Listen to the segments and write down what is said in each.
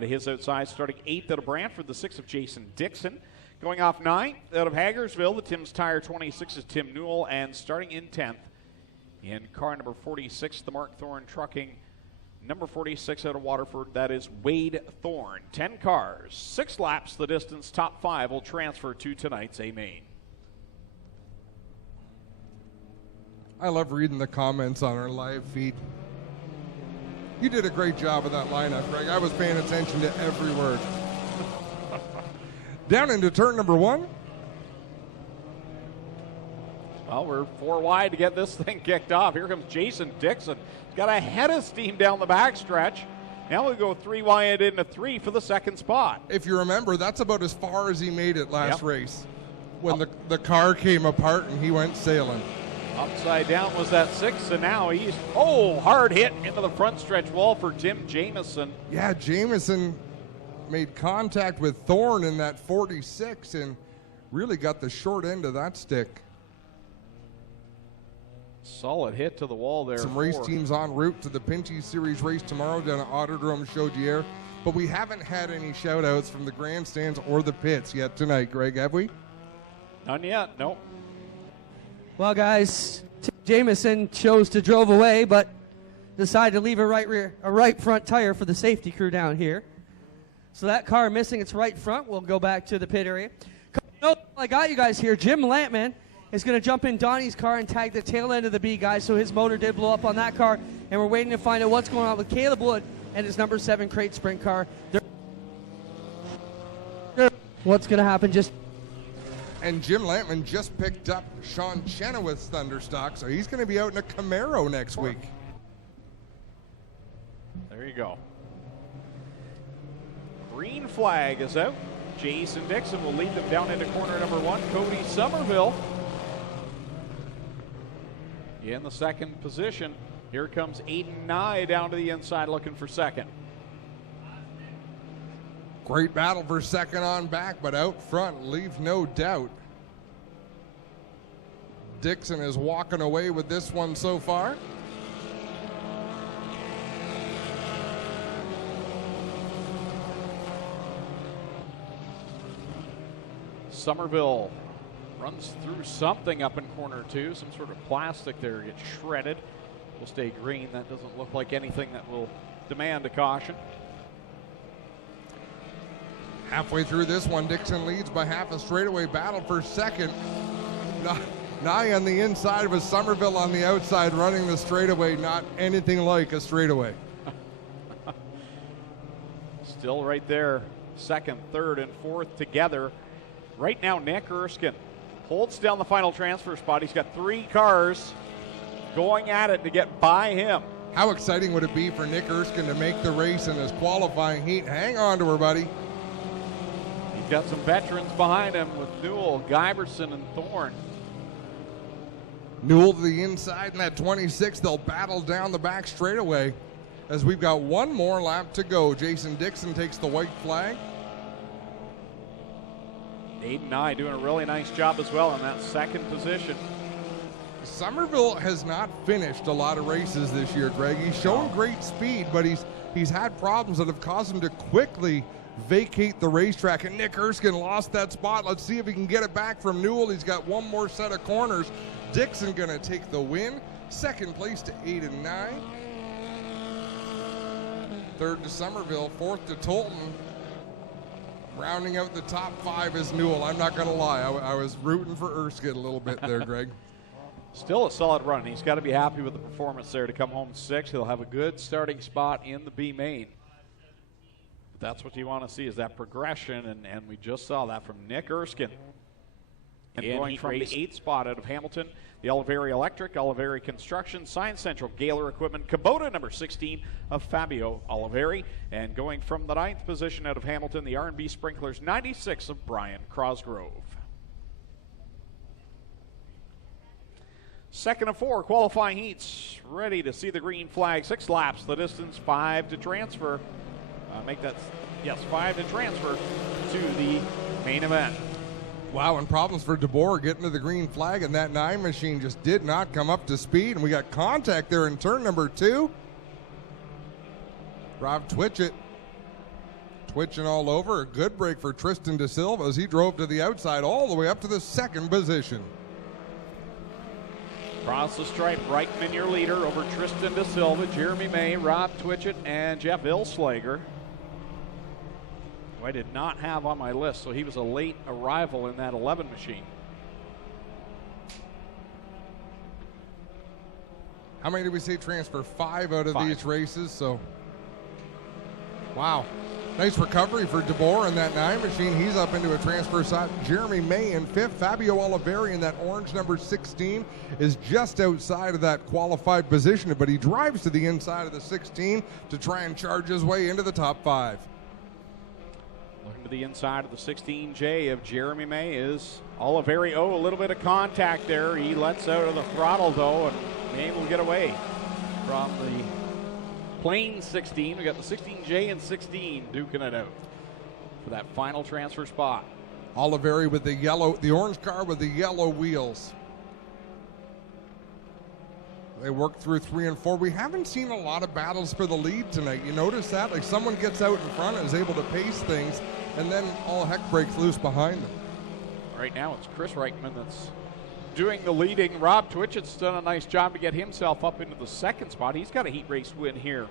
To his outside, starting 8th out of Brantford, the 6th of Jason Dixon. Going off 9th out of Hagersville, the Dmstyres 26 is Tim Newell, and starting in 10th in car number 46, the Mark Thorne Trucking, number 46 out of Waterford, that is Wade Thorne. 10 cars, 6 laps the distance, top 5 will transfer to tonight's A-Main. I love reading the comments on our live feed. You did a great job with that lineup, Greg. I was paying attention to every word. Down into turn number 1. Well, we're 4 wide to get this thing kicked off. Here comes Jason Dixon. He's got a head of steam down the backstretch. Now we go 3 wide into 3 for the second spot. If you remember, that's about as far as he made it last race when the car came apart and he went sailing. Upside down was that 6, and now he's, hard hit into the front stretch wall for Tim Jamieson. Yeah, Jamieson made contact with Thorne in that 46 and really got the short end of that stick. Solid hit to the wall there. Some race teams en route to the Pinty Series race tomorrow down at Autodrome Chaudière, but we haven't had any shout-outs from the grandstands or the pits yet tonight, Greg, have we? None yet, nope. Well, guys, Jamieson chose to drove away, but decided to leave a right front tire for the safety crew down here. So that car missing its right front will go back to the pit area. I got you guys here. Jim Lampman is going to jump in Donnie's car and tag the tail end of the B, guys. So his motor did blow up on that car, and we're waiting to find out what's going on with Caleb Wood and his number 7 crate sprint car. What's going to happen just... And Jim Lampman just picked up Sean Chenoweth's Thunderstock, so he's going to be out in a Camaro next week. There you go. Green flag is out. Jason Dixon will lead them down into corner number 1. Cody Somerville in the second position. Here comes Aiden Nye down to the inside looking for second. Great battle for second on back, but out front, leave no doubt. Dixon is walking away with this one so far. Somerville runs through something up in corner 2, some sort of plastic there, gets shredded. Will stay green. That doesn't look like anything that will demand a caution. Halfway through this one, Dixon leads by half a straightaway battle for second. Nye on the inside with Somerville on the outside running the straightaway, not anything like a straightaway. Still right there, second, third, and fourth together. Right now, Nick Erskine holds down the final transfer spot. He's got 3 cars going at it to get by him. How exciting would it be for Nick Erskine to make the race in his qualifying heat? Hang on to her, buddy. He's got some veterans behind him with Newell, Giberson, and Thorne. Newell to the inside in that 26. They'll battle down the back straightaway as we've got one more lap to go. Jason Dixon takes the white flag. Aiden Nye doing a really nice job as well in that second position. Somerville has not finished a lot of races this year, Greg. He's shown great speed, but he's had problems that have caused him to quickly vacate the racetrack, and Nick Erskine lost that spot. Let's see if he can get it back from Newell. He's got one more set of corners. Dixon going to take the win. Second place to Aiden Nye. Third to Somerville. Fourth to Tolton. Rounding out the top 5 is Newell. I'm not going to lie. I was rooting for Erskine a little bit there, Greg. Still a solid run. He's got to be happy with the performance there to come home 6th. He'll have a good starting spot in the B main. But that's what you want to see, is that progression, and we just saw that from Nick Erskine. And going from the 8th spot out of Hamilton, the Oliveri Electric, Oliveri Construction, Science Central, Gaylor Equipment, Kubota number 16 of Fabio Oliveri. And going from the 9th position out of Hamilton, the R&B Sprinklers 96 of Brian Crosgrove. Second of 4 qualifying heats, ready to see the green flag. 6 laps, the distance, 5 to transfer. 5 to transfer to the main event. Wow, and problems for DeBoer getting to the green flag, and that 9 machine just did not come up to speed, and we got contact there in turn number 2. Rob Twitchett twitching all over. A good break for Tristan De Silva as he drove to the outside all the way up to the second position. Across the stripe, Reichman your leader over Tristan De Silva, Jeremy May, Rob Twitchett, and Jeff Ilslager. Who I did not have on my list, so he was a late arrival in that 11 machine. How many did we say transfer? 5 out of 5. these races, so wow. Nice recovery for DeBoer in that 9 machine. He's up into a transfer spot. Jeremy May in 5th. Fabio Oliveri in that orange number 16 is just outside of that qualified position, but he drives to the inside of the 16 to try and charge his way into the top 5. Looking to the inside of the 16J of Jeremy May is Oliveri. Oh, a little bit of contact there. He lets out of the throttle, though, and May will get away from the plain 16. We got the 16J and 16 duking it out for that final transfer spot. Oliveri with the orange car with the yellow wheels. They work through 3 and 4. We haven't seen a lot of battles for the lead tonight. You notice that? Like someone gets out in front and is able to pace things, and then all heck breaks loose behind them. Right now it's Chris Reichman that's doing the leading. Rob Twitchett's done a nice job to get himself up into the second spot. He's got a heat race win here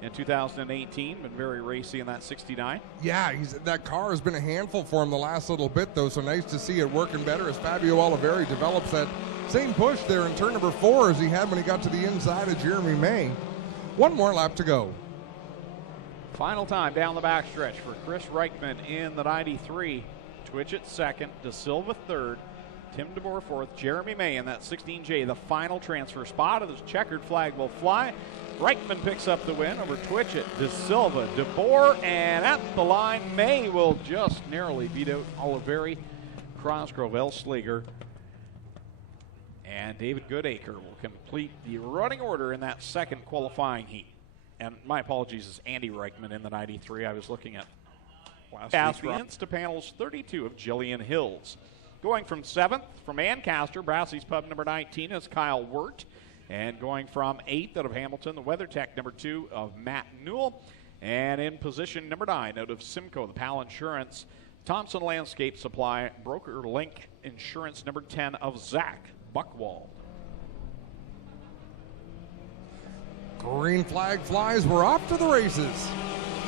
in 2018. Been very racy in that 69. Yeah, that car has been a handful for him the last little bit, though, so nice to see it working better as Fabio Oliveri develops that same push there in turn number 4 as he had when he got to the inside of Jeremy May. 1 more lap to go. Final time down the backstretch for Chris Reichman in the 93. Twitchett second, De Silva third, Tim DeBoer fourth, Jeremy May in that 16J. The final transfer spot of this checkered flag will fly. Reichman picks up the win over Twitchett, De Silva, DeBoer, and at the line, May will just narrowly beat out Oliveri, Crosgrove, Ilslager, and David Goodacre will complete the running order in that second qualifying heat. And my apologies, is Andy Reichman in the 93. I was looking at last week's Instapanels 32 of Jillian Hills. Going from 7th from Ancaster, Brassey's Pub number 19 is Kyle Wirt. And going from 8th out of Hamilton, the WeatherTech number 2 of Matt Newell. And in position number 9 out of Simcoe, the PAL Insurance, Thompson Landscape Supply, Broker Link Insurance number 10 of Zach Buckwald. Green flag flies. We're off to the races.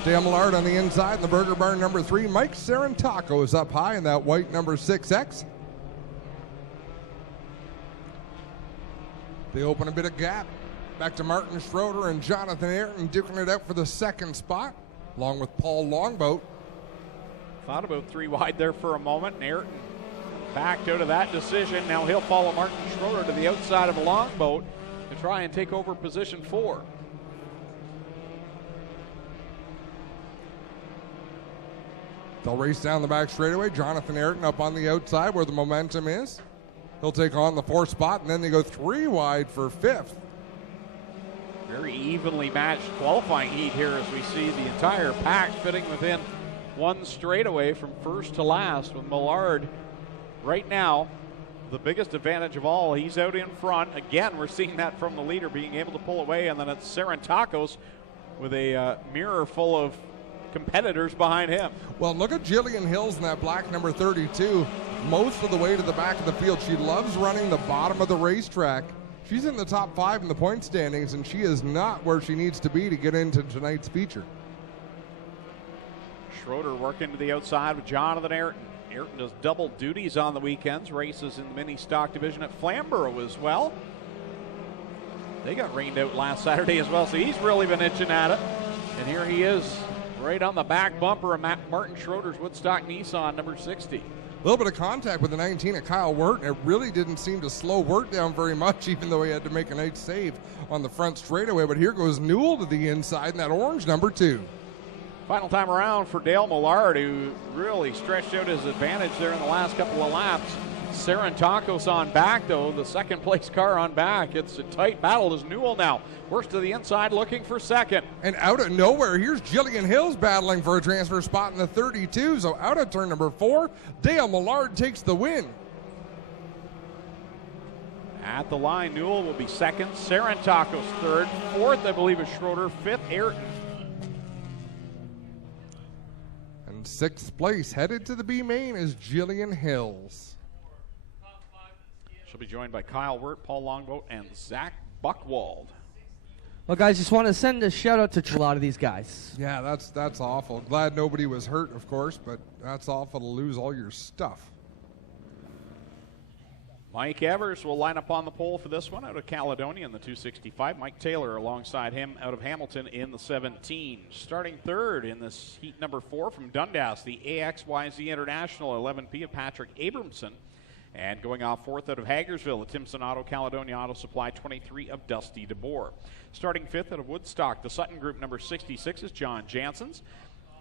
Dale Millard on the inside in the Burger Barn number 3. Mike Serentaco is up high in that white number 6X. They open a bit of gap. Back to Martin Schroeder and Jonathan Ayrton duking it out for the second spot, along with Paul Longboat. Thought about 3 wide there for a moment, and Ayrton backed out of that decision. Now he'll follow Martin Schroeder to the outside of Longboat to try and take over position 4. They'll race down the back straightaway. Jonathan Ayrton up on the outside where the momentum is. He'll take on the 4th spot, and then they go 3 wide for 5th. Very evenly matched qualifying heat here as we see the entire pack fitting within 1 straightaway from first to last, with Millard right now the biggest advantage of all. He's out in front. Again, we're seeing that from the leader being able to pull away, and then it's Serentacos with a mirror full of competitors behind him. Well, look at Jillian Hills in that black number 32, most of the way to the back of the field. She loves running the bottom of the racetrack. She's in the top 5 in the point standings, and she is not where she needs to be to get into tonight's feature. Schroeder working to the outside with Jonathan Ayrton. Ayrton does double duties on the weekends, races in the mini stock division at Flamborough as well. They got rained out last Saturday as well, so he's really been itching at it. And here he is, right on the back bumper of Martin Schroeder's Woodstock Nissan number 60. A little bit of contact with the 19 at Kyle Wirt, and it really didn't seem to slow Wirt down very much, even though he had to make a nice save on the front straightaway. But here goes Newell to the inside in that orange number 2. Final time around for Dale Millard, who really stretched out his advantage there in the last couple of laps. Serentacos on back, though, the second place car on back. It's a tight battle as Newell now works to the inside looking for second. And out of nowhere, here's Jillian Hills battling for a transfer spot in the 32. So out of turn number 4, Dale Millard takes the win. At the line, Newell will be second, Serentacos third, 4th, I believe, is Schroeder, 5th, Ayrton. in 6th place, headed to the B main, is Jillian Hills. She'll be joined by Kyle Wirt, Paul Longboat, and Zach Buchwald. Well, guys, just want to send a shout out to a lot of these guys. Yeah, that's awful. Glad nobody was hurt, of course, but that's awful to lose all your stuff. Mike Evers will line up on the pole for this one out of Caledonia in the 265. Mike Taylor alongside him out of Hamilton in the 17. Starting third in this heat number 4 from Dundas, the AXYZ International 11P of Patrick Abramson. And going off fourth out of Hagersville, the Timson Auto Caledonia Auto Supply 23 of Dusty DeBoer. Starting fifth out of Woodstock, the Sutton Group number 66 is John Janssens.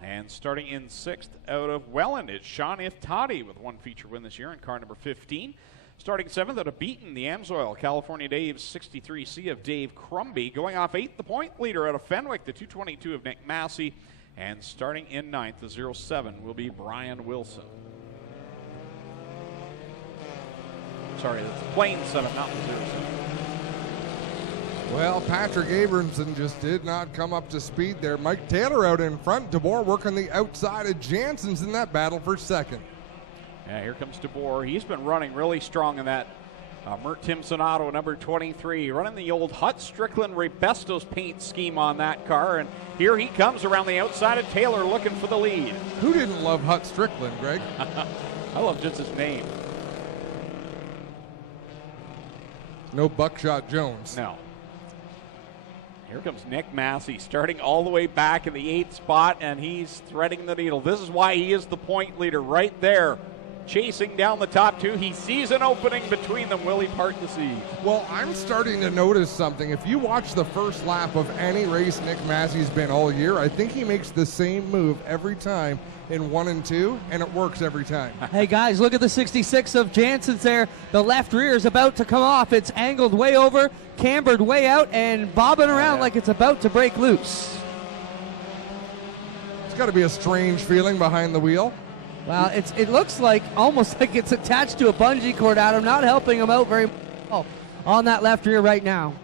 And starting in sixth out of Welland, it's Sean Iftati with one feature win this year in car number 15. Starting seventh out of Beaton, the Amsoil California Dave's 63C of Dave Crumby. Going off eighth, the point leader out of Fenwick, the 222 of Nick Massey. And starting in ninth, the 07 will be Brian Wilson. Sorry, that's the plain 7, not the 07. Well, Patrick Abramson just did not come up to speed there. Mike Taylor out in front. DeBoer working the outside of Janssens in that battle for second. Yeah, here comes DeBoer. He's been running really strong in that Mert Timson Auto number 23, running the old Hut Strickland Rebestos paint scheme on that car. And here he comes around the outside of Taylor looking for the lead. Who didn't love Hut Strickland, Greg? I love just his name. No Buckshot Jones. No. Here comes Nick Massey starting all the way back in the 8th spot, and he's threading the needle. This is why he is the point leader right there, chasing down the top two. He sees an opening between them. Will he part the seas? Well, I'm starting to notice something. If you watch the first lap of any race Nick Massey's been all year, I think he makes the same move every time in 1 and 2, and it works every time. Hey, guys, look at the 66 of Janssens there. The left rear is about to come off. It's angled way over, cambered way out, and bobbing around like it's about to break loose. It's got to be a strange feeling behind the wheel. Well, it looks like almost like it's attached to a bungee cord, Adam, not helping him out very well on that left rear right now.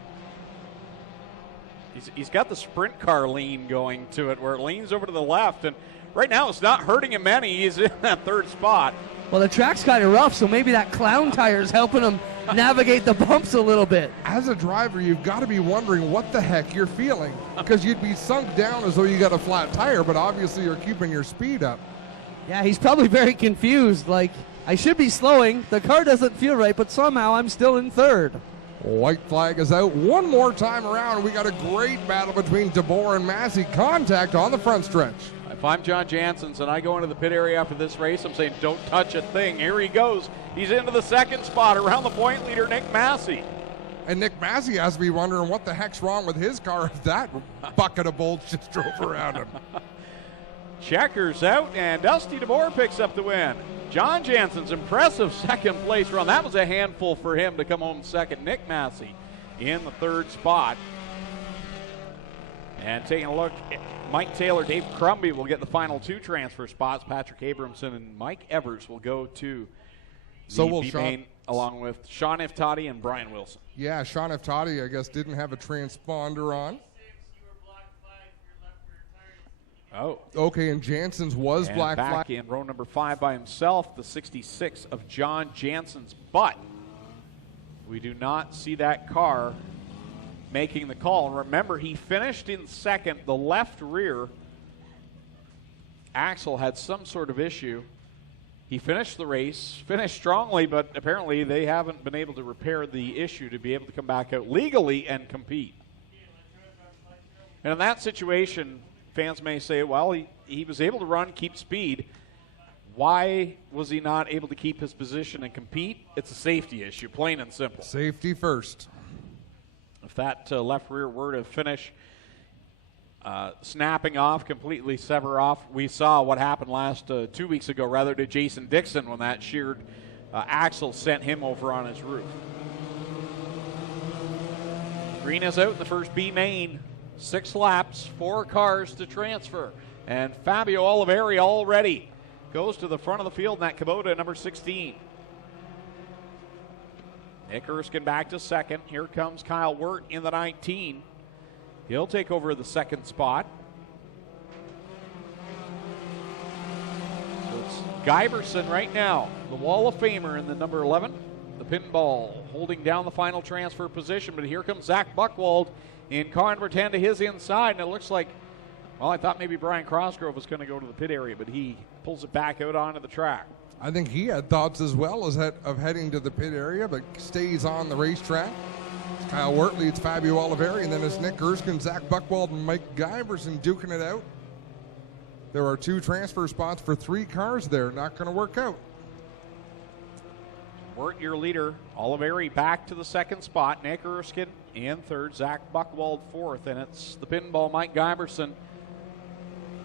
He's got the sprint car lean going to it, where it leans over to the left, and right now it's not hurting him any. He's in that 3rd spot. Well, the track's kind of rough, so maybe that clown tire is helping him navigate the bumps a little bit. As a driver, you've got to be wondering what the heck you're feeling, because you'd be sunk down as though you got a flat tire, but obviously you're keeping your speed up. Yeah, he's probably very confused. Like, I should be slowing. The car doesn't feel right, but somehow I'm still in 3rd. White flag is out one more time around. We got a great battle between DeBoer and Massey. Contact on the front stretch. If I'm John Janssens and I go into the pit area after this race, I'm saying don't touch a thing. Here he goes. He's into the 2nd spot around the point leader, Nick Massey. And Nick Massey has to be wondering what the heck's wrong with his car if that bucket of bolts just drove around him. Checkers out, and Dusty DeBoer picks up the win. John Janssens' impressive 2nd place run. That was a handful for him to come home 2nd. Nick Massey in the 3rd spot. And taking a look, Mike Taylor, Dave Crumby will get the final 2 transfer spots. Patrick Abramson and Mike Evers will go to the B-main along with Sean Iftati and Brian Wilson. Yeah, Sean Iftati, I guess, didn't have a transponder on. Oh. Okay, and Janssens was and black back flag. in row number 5 by himself, the 66 of John Janssens. But we do not see that car making the call. And remember, he finished in 2nd. The left rear axle had some sort of issue. He finished the race, finished strongly, but apparently they haven't been able to repair the issue to be able to come back out legally and compete. And in that situation, fans may say, well, he was able to run, keep speed. Why was he not able to keep his position and compete? It's a safety issue, plain and simple. Safety first. If that left rear were to finish snapping off, completely sever off, we saw what happened last 2 weeks ago, rather, to Jason Dixon when that sheared axle sent him over on his roof. Green is out in the first B main. 6 laps, 4 cars to transfer. And Fabio Oliveri already goes to the front of the field in that Kubota number 16. Nick Erskine back to 2nd. Here comes Kyle Wirt in the 19. He'll take over the 2nd spot. Guyverson right now, the Wall of Famer in the number 11, the pinball, holding down the final transfer position. But here comes Zach Buchwald in car number 10 to his inside, and it looks like, well, I thought maybe Brian Cosgrove was going to go to the pit area, but he pulls it back out onto the track. I think he had thoughts as well as of heading to the pit area, but stays on the racetrack. It's Kyle Wirt leads Fabio Oliveri, and then it's Nick Erskine, Zach Buchwald, and Mike Guyverson duking it out. There are 2 transfer spots for 3 cars there. Not going to work out. Wirt, your leader. Oliveri back to the 2nd spot. Nick Erskine in 3rd. Zach Buchwald 4th. And it's the pinball, Mike Guyverson,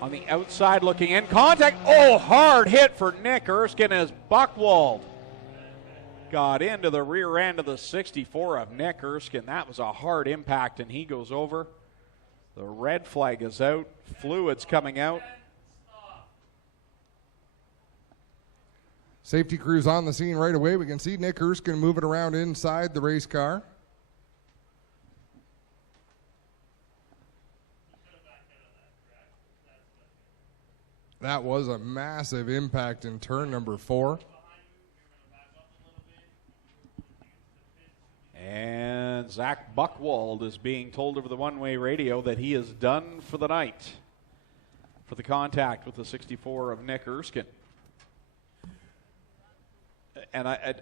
on the outside looking in. Contact. Oh, hard hit for Nick Erskine as Buchwald got into the rear end of the 64 of Nick Erskine. That was a hard impact, and he goes over. The red flag is out. Fluid's coming out. Safety crew's on the scene right away. We can see Nick Erskine moving around inside the race car. That was a massive impact in turn number 4. And Zach Buchwald is being told over the one-way radio that he is done for the night for the contact with the 64 of Nick Erskine. And I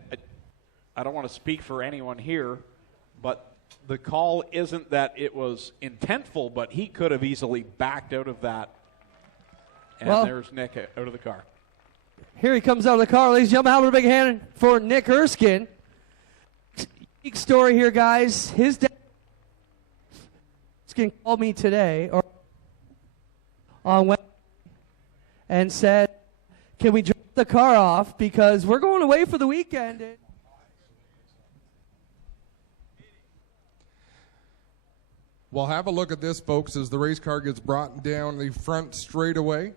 don't want to speak for anyone here, but the call isn't that it was intentful, but he could have easily backed out of that. And well, there's Nick out of the car. Here he comes out of the car, ladies and gentlemen. How about a big hand for Nick Erskine? Big story here, guys. His dad called me today or on Wednesday and said, can we drop the car off because we're going away for the weekend? Well, have a look at this, folks, as the race car gets brought down the front straightaway. A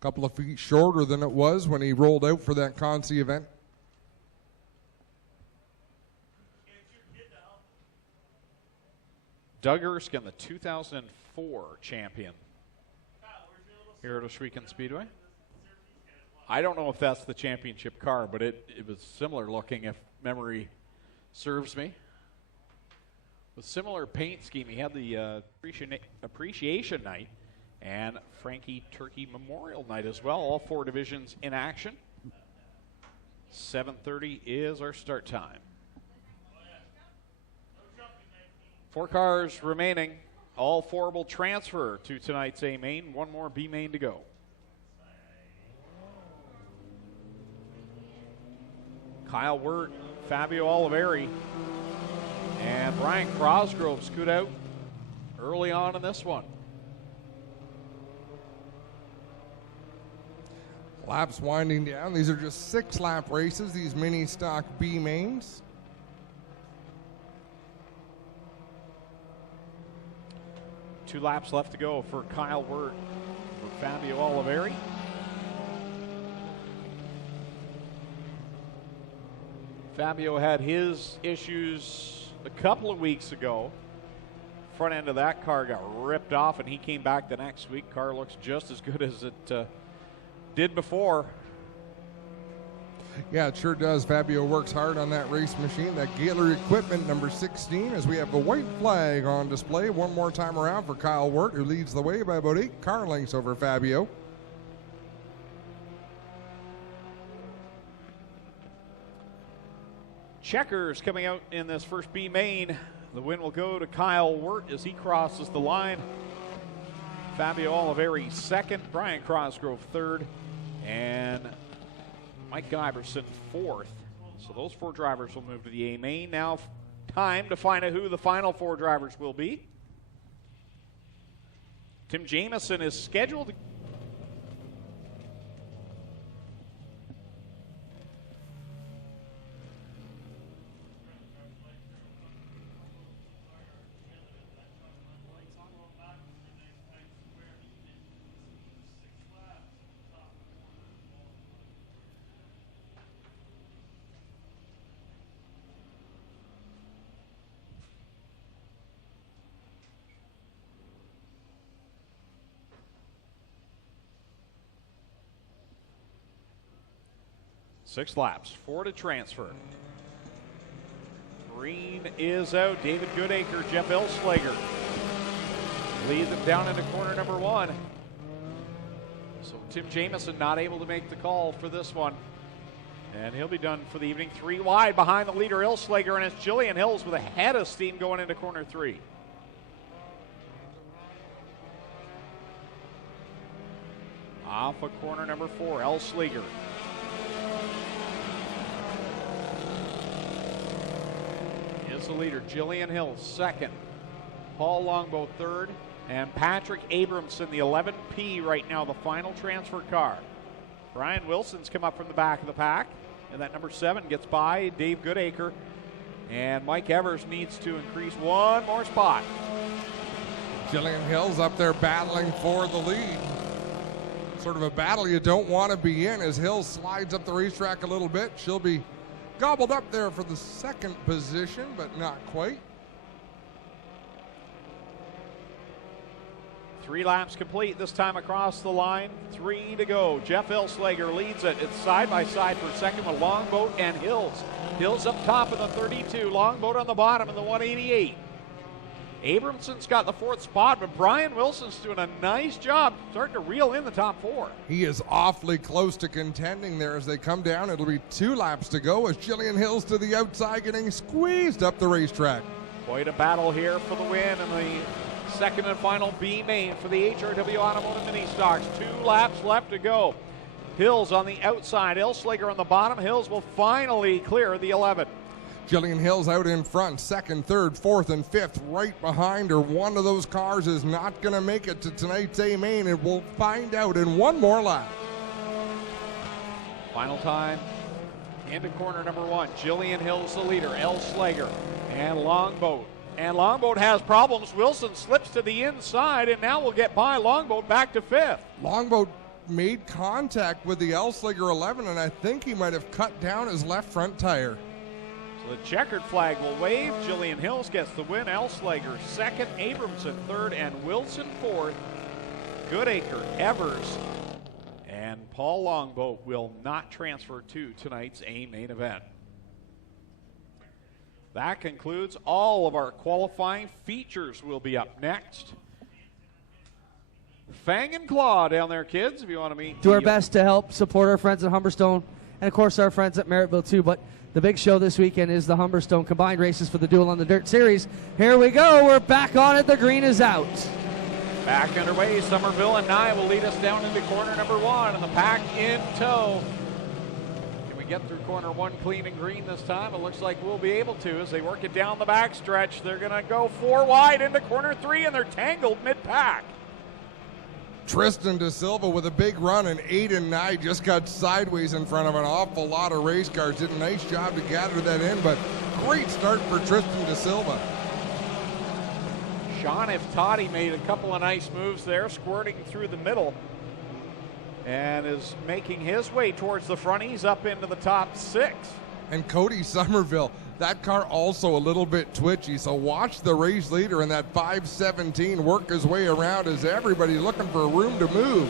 couple of feet shorter than it was when he rolled out for that Consi event. Doug Erskine, the 2004 champion here at Ohsweken Speedway. I don't know if that's the championship car, but it was similar looking, if memory serves me. With similar paint scheme, he had the appreciation night and Frankie Turkey Memorial Night as well. All 4 divisions in action. 7:30 is our start time. 4 cars remaining. All 4 will transfer to tonight's A main. 1 more B main to go. Kyle Wirt, Fabio Oliveri, and Brian Cosgrove scoot out early on in this one. Laps winding down. These are just 6-lap races, these mini stock B mains. Two laps left to go for Kyle Wirt, for Fabio Oliveri. Fabio had his issues a couple of weeks ago. Front end of that car got ripped off, and he came back the next week. Car looks just as good as it did before. Yeah, it sure does. Fabio works hard on that race machine, that Gaylor equipment number 16, as we have the white flag on display one more time around for Kyle Wirt, who leads the way by about 8 car lengths over Fabio. Checkers coming out in this first B main. The win will go to Kyle Wirt as he crosses the line. Fabio Oliveri 2nd, Brian Cosgrove 3rd, and Mike Guyverson 4th. So those 4 drivers will move to the A main. Now time to find out who the final 4 drivers will be. Tim Jamieson is scheduled to 6 laps, 4 to transfer. Green is out. David Goodacre, Jeff Elslager lead them down into corner number 1. So Tim Jamieson not able to make the call for this one. And he'll be done for the evening. 3 wide behind the leader, Elslager, and it's Jillian Hills with a head of steam going into corner 3. Off of corner number 4, Elslager. Is the leader. Jillian Hills second. Paul Longboat third. And Patrick Abramson, the 11P right now, the final transfer car. Brian Wilson's come up from the back of the pack. And that number 7 gets by Dave Goodacre. And Mike Evers needs to increase 1 more spot. Jillian Hills up there battling for the lead. Sort of a battle you don't want to be in as Hills slides up the racetrack a little bit. She'll be gobbled up there for the 2nd position, but not quite. 3 laps complete, this time across the line. 3 to go. Jeff Elslager leads it. It's side by side for second with Longboat and Hills. Hills up top in the 32. Longboat on the bottom in the 188. Abramson's got the 4th spot, but Brian Wilson's doing a nice job starting to reel in the top 4. He is awfully close to contending there as they come down. It'll be 2 laps to go as Jillian Hills to the outside getting squeezed up the racetrack. Quite a battle here for the win in the 2nd and final B main for the HRW Automotive Mini Stocks. 2 laps left to go. Hills on the outside, Elslager on the bottom. Hills will finally clear the 11. Jillian Hills out in front, 2nd, 3rd, 4th, and 5th right behind her. One of those cars is not going to make it to tonight's A main, and we'll find out in 1 more lap. Final time into corner number 1. Jillian Hills the leader, Elslager and Longboat. And Longboat has problems. Wilson slips to the inside, and now we'll get by Longboat back to 5th. Longboat made contact with the Elslager 11, and I think he might have cut down his left front tire. So the checkered flag will wave. Jillian Hills gets the win. Elslager 2nd, Abramson 3rd, and Wilson 4th. Goodacre, Evers, and Paul Longboat will not transfer to tonight's A main event. That concludes all of our qualifying features. Will be up next. Fang and Claw down there, kids, if you want to meet. Do our best to help support our friends at Humberstone and, of course, our friends at Merrittville, too. But the big show this weekend is the Humberstone Combined Races for the Duel on the Dirt Series. Here we go. We're back on it. The green is out. Back underway. Somerville and Nye will lead us down into corner number 1, and the pack in tow. Get through corner 1 clean and green this time. It looks like we'll be able to as they work it down the backstretch. They're going to go 4 wide into corner 3, and they're tangled mid-pack. Tristan De Silva with a big run, and Aiden Nye just got sideways in front of an awful lot of race cars. Did a nice job to gather that in, but great start for Tristan De Silva. Sean Iftati made a couple of nice moves there, squirting through the middle, and is making his way towards the front. He's up into the top 6. And Cody Somerville, that car also a little bit twitchy, so watch the race leader in that 517 work his way around as everybody's looking for room to move.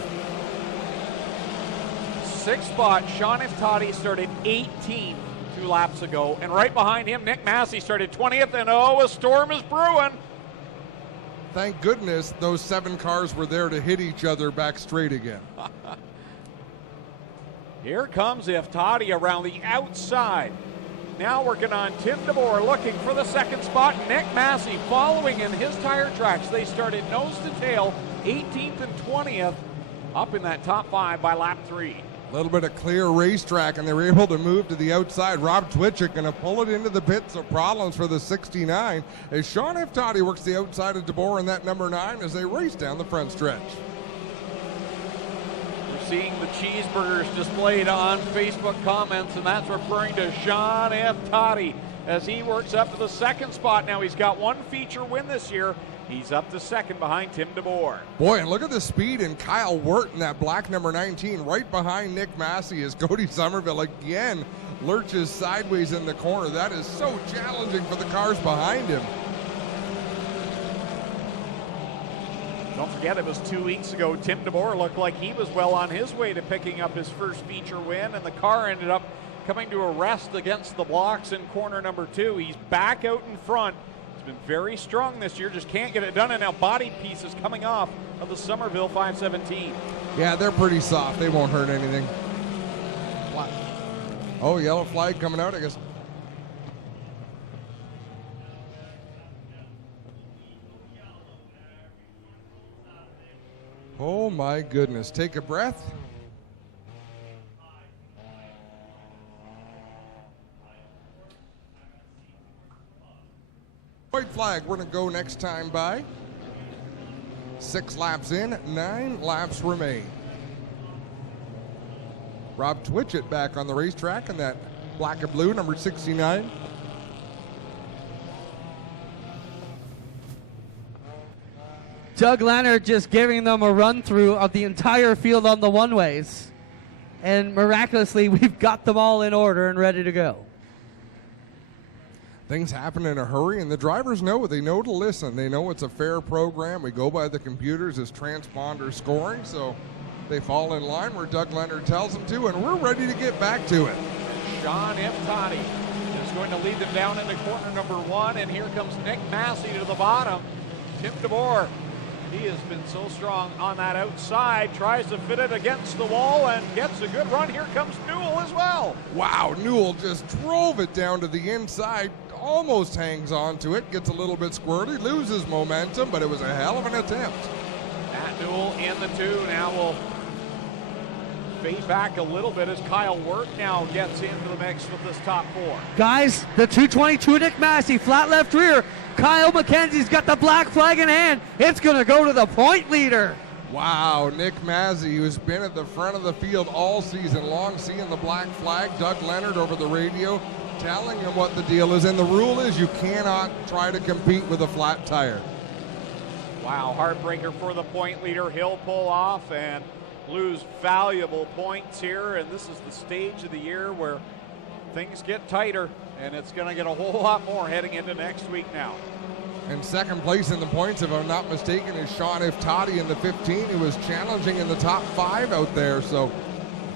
6th spot, Sean Iftati started 18th 2 laps ago, and right behind him, Nick Massey started 20th, and a storm is brewing. Thank goodness those 7 cars were there to hit each other back straight again. Here comes Iftati around the outside. Now working on Tim DeBoer, looking for the 2nd spot. Nick Massey following in his tire tracks. They started nose to tail, 18th and 20th, up in that top 5 by lap 3. A little bit of clear racetrack, and they were able to move to the outside. Rob Twitchick going to pull it into the pits, so problems for the 69 as Sean Iftati works the outside of DeBoer in that number 9 as they race down the front stretch. We're seeing the cheeseburgers displayed on Facebook comments, and that's referring to Sean Iftati as he works up to the 2nd spot. Now he's got 1 feature win this year. He's up to 2nd behind Tim DeBoer. Boy, and look at the speed in Kyle Wirt in that black number 19 right behind Nick Massey as Cody Somerville again lurches sideways in the corner. That is so challenging for the cars behind him. Don't forget, it was 2 weeks ago. Tim DeBoer looked like he was well on his way to picking up his first feature win, and the car ended up coming to a rest against the blocks in corner number 2. He's back out in front. He's been very strong this year, just can't get it done, and now body pieces coming off of the Somerville 517. Yeah, they're pretty soft. They won't hurt anything. Oh, yellow flag coming out, I guess. Oh my goodness. Take a breath. White flag, we're going to go next time by. 6 laps in, 9 laps remain. Rob Twitchett back on the racetrack in that black and blue, number 69. Doug Leonard just giving them a run through of the entire field on the one-ways. And miraculously, we've got them all in order and ready to go. Things happen in a hurry, and the drivers know. They know to listen. They know it's a fair program. We go by the computers as transponder scoring, so they fall in line where Doug Leonard tells them to, and we're ready to get back to it. Sean Imtani is going to lead them down into corner number 1, and here comes Nick Massey to the bottom. Tim DeBoer, he has been so strong on that outside, tries to fit it against the wall and gets a good run. Here comes Newell as well. Wow, Newell just drove it down to the inside, almost hangs on to it, gets a little bit squirty, loses momentum, but it was a hell of an attempt. Matt Newell in the 2 now will fade back a little bit as Kyle Wirt now gets into the mix with this top 4. Guys, the 222 Nick Massey, flat left rear. Kyle McKenzie's got the black flag in hand. It's going to go to the point leader. Wow, Nick Massey, who's been at the front of the field all season long, seeing the black flag. Doug Leonard over the radio telling him what the deal is. And the rule is you cannot try to compete with a flat tire. Wow, heartbreaker for the point leader. He'll pull off and lose valuable points here. And this is the stage of the year where things get tighter, and it's going to get a whole lot more heading into next week now. And second place in the points, if I'm not mistaken, is Sean Iftati in the 15, who was challenging in the top 5 out there. So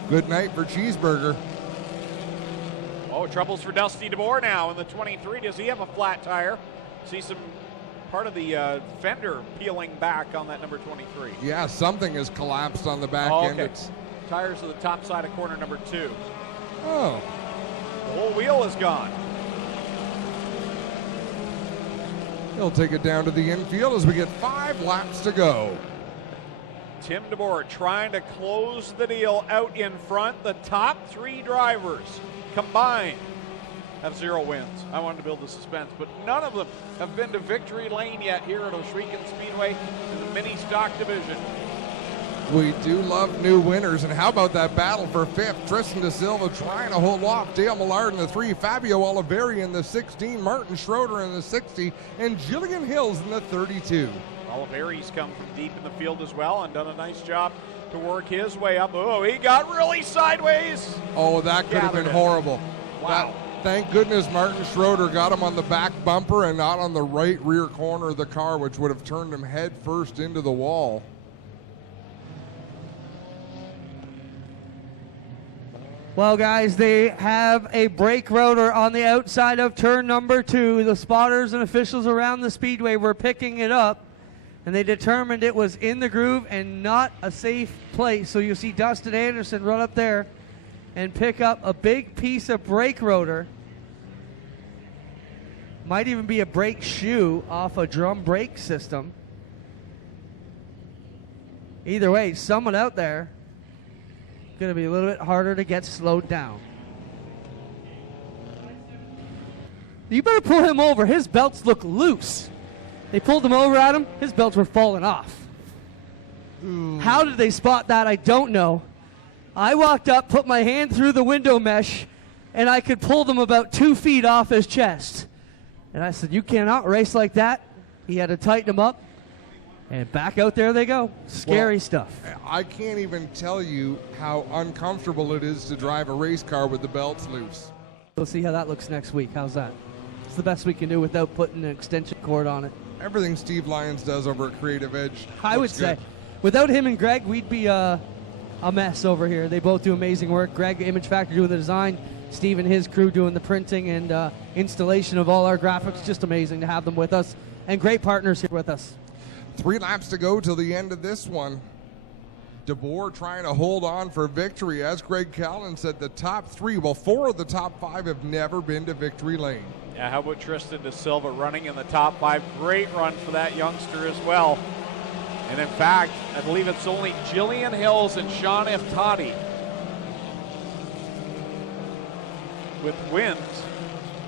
good night for Cheeseburger. Oh, troubles for Dusty DeBoer now in the 23. Does he have a flat tire? See some part of the fender peeling back on that number 23. Yeah, something has collapsed on the back end. Okay. Tires to the top side of corner number 2. Oh. The whole wheel is gone. He'll take it down to the infield as we get 5 laps to go. Tim DeBoer trying to close the deal out in front. The top 3 drivers combined have 0 wins. I wanted to build the suspense, but none of them have been to victory lane yet here at Ohsweken Speedway in the mini stock division. We do love new winners, and how about that battle for 5th? Tristan De Silva trying to hold off Dale Millard in the 3, Fabio Oliveri in the 16, Martin Schroeder in the 60, and Jillian Hills in the 32. Oliveri's come from deep in the field as well and done a nice job to work his way up. Oh, he got really sideways. Oh, that could have been horrible. Wow. Thank goodness Martin Schroeder got him on the back bumper and not on the right rear corner of the car, which would have turned him head first into the wall. Well, guys, they have a brake rotor on the outside of turn number 2. The spotters and officials around the speedway were picking it up, and they determined it was in the groove and not a safe place. So you see Dustin Anderson run up there and pick up a big piece of brake rotor. Might even be a brake shoe off a drum brake system. Either way, someone out there going to be a little bit harder to get slowed down. You better pull him over. His belts look loose. They pulled him over at him. His belts were falling off. Ooh. How did they spot that? I don't know. I walked up, put my hand through the window mesh, and I could pull them about 2 feet off his chest. And I said, you cannot race like that. He had to tighten them up. And back out there they go. Scary stuff. I can't even tell you how uncomfortable it is to drive a race car with the belts loose. We'll see how that looks next week. How's that? It's the best we can do without putting an extension cord on it. Everything Steve Lyons does over at Creative Edge. I would say. Without him and Greg, we'd be a mess over here. They both do amazing work. Greg, Image Factor, doing the design. Steve and his crew doing the printing and installation of all our graphics. Just amazing to have them with us, and great partners here with us. 3 laps to go till the end of this one. DeBoer trying to hold on for victory. As Greg Callan said, the top 3, well, 4 of the top 5 have never been to victory lane. Yeah, how about Tristan Da Silva running in the top 5? Great run for that youngster as well. And in fact, I believe it's only Jillian Hills and Sean Iftati with wins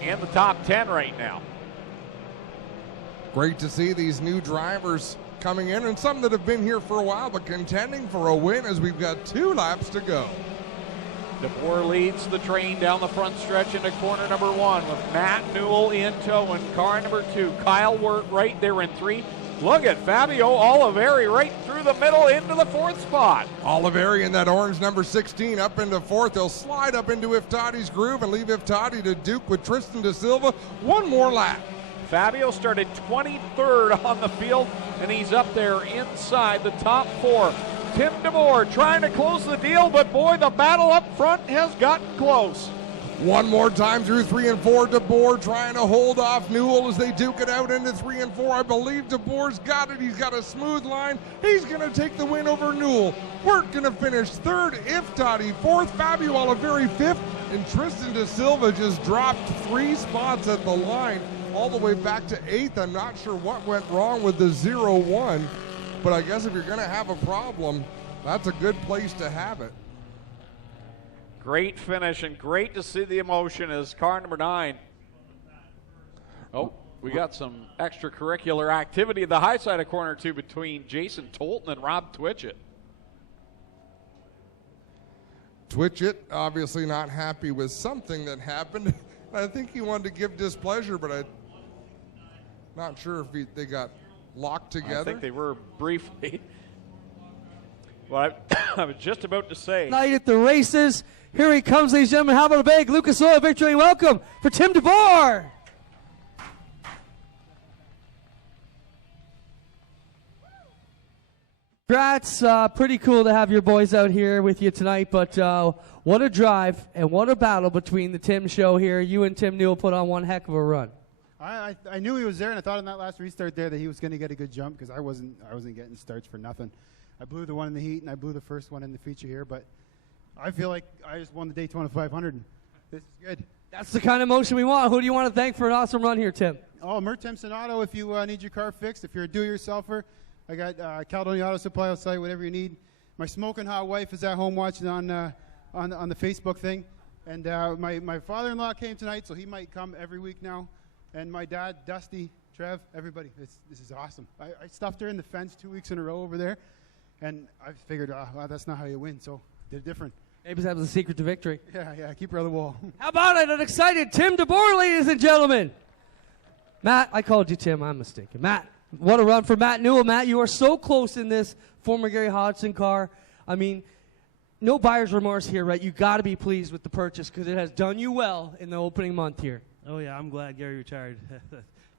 in the top 10 right now. Great to see these new drivers coming in, and some that have been here for a while but contending for a win as we've got 2 laps to go. DeBoer leads the train down the front stretch into corner number 1 with Matt Newell in tow in car number 2. Kyle Wirt right there in 3. Look at Fabio Oliveri right through the middle into the 4th spot. Oliveri in that orange number 16 up into 4th. He'll slide up into Iftati's groove and leave Iftati to duke with Tristan Da Silva. 1 more lap. Fabio started 23rd on the field, and he's up there inside the top 4. Tim DeBoer trying to close the deal, but boy, the battle up front has gotten close. 1 more time through 3 and 4. DeBoer trying to hold off Newell as they duke it out into 3 and 4. I believe DeBoer's got it. He's got a smooth line. He's going to take the win over Newell. Wirt going to finish 3rd. Iftati 4th. Fabio Oliveri 5th. And Tristan Da Silva just dropped 3 spots at the line, all the way back to 8th. I'm not sure what went wrong with the 0-1, but I guess if you're going to have a problem, that's a good place to have it. Great finish, and great to see the emotion as car number 9. Oh, we got some extracurricular activity at the high side of corner 2 between Jason Tolton and Rob Twitchett. Twitchett obviously not happy with something that happened. I think he wanted to give displeasure, but I'm not sure if they got locked together. I think they were briefly. Well, I was just about to say. Night at the races. Here he comes, ladies and gentlemen. How about a big Lucas Oil victory? Welcome for Tim DeBoer. Congrats. Pretty cool to have your boys out here with you tonight, but what a drive and what a battle between the Tim show here. You and Tim Newell put on one heck of a run. I knew he was there, and I thought in that last restart there that he was going to get a good jump because I wasn't getting starts for nothing. I blew the one in the heat, and I blew the first one in the feature here, but I feel like I just won the Daytona 500. This is good. That's the kind of motion we want. Who do you want to thank for an awesome run here, Tim? Oh, Mertemson Auto, if you need your car fixed, if you're a do-it-yourselfer, I got Caledonia Auto Supply outside, whatever you need. My smoking hot wife is at home watching on the Facebook thing. And my father-in-law came tonight, so he might come every week now. And my dad, Dusty, Trev, everybody. This is awesome. I stuffed her in the fence 2 weeks in a row over there. And I figured, well, that's not how you win, so they're different. Maybe that was the secret to victory. Yeah, keep her on the wall. How about it? An excited Tim DeBoer, ladies and gentlemen. Matt, I called you Tim. I'm mistaken. Matt, what a run for Matt Newell. Matt, you are so close in this former Gary Hodgson car. I mean, no buyer's remorse here, right? You got to be pleased with the purchase because it has done you well in the opening month here. Oh, yeah, I'm glad Gary retired.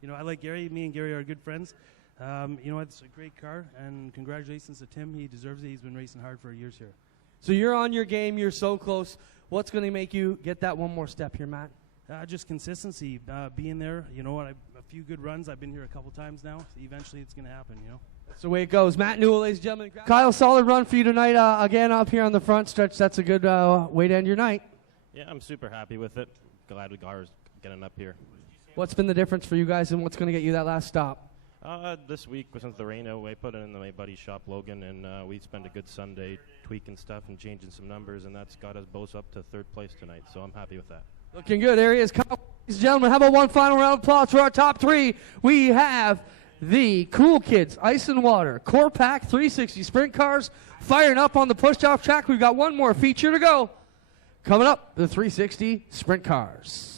You know, I like Gary. Me and Gary are good friends. You know, it's a great car, and congratulations to Tim. He deserves it. He's been racing hard for years here. So you're on your game. You're so close. What's going to make you get that one more step here, Matt? Just consistency, being there. You know what? A few good runs. I've been here a couple times now. So eventually it's going to happen, you know. That's the way it goes. Matt Newell, ladies and gentlemen. Kyle, solid run for you tonight. Again, up here on the front stretch. That's a good way to end your night. Yeah, I'm super happy with it. Glad we got ours getting up here. What's been the difference for you guys, and what's going to get you that last stop? This week, since the rain out, I put it in my buddy's shop, Logan, and we spent a good Sunday tweaking stuff and changing some numbers, and that's got us both up to 3rd place tonight, so I'm happy with that. Looking good. There he is. Ladies and gentlemen, how about one final round of applause for our top 3? We have the Cool Kids Ice and Water Core Pack 360 Sprint Cars firing up on the push-off track. We've got one more feature to go. Coming up, the 360 Sprint Cars.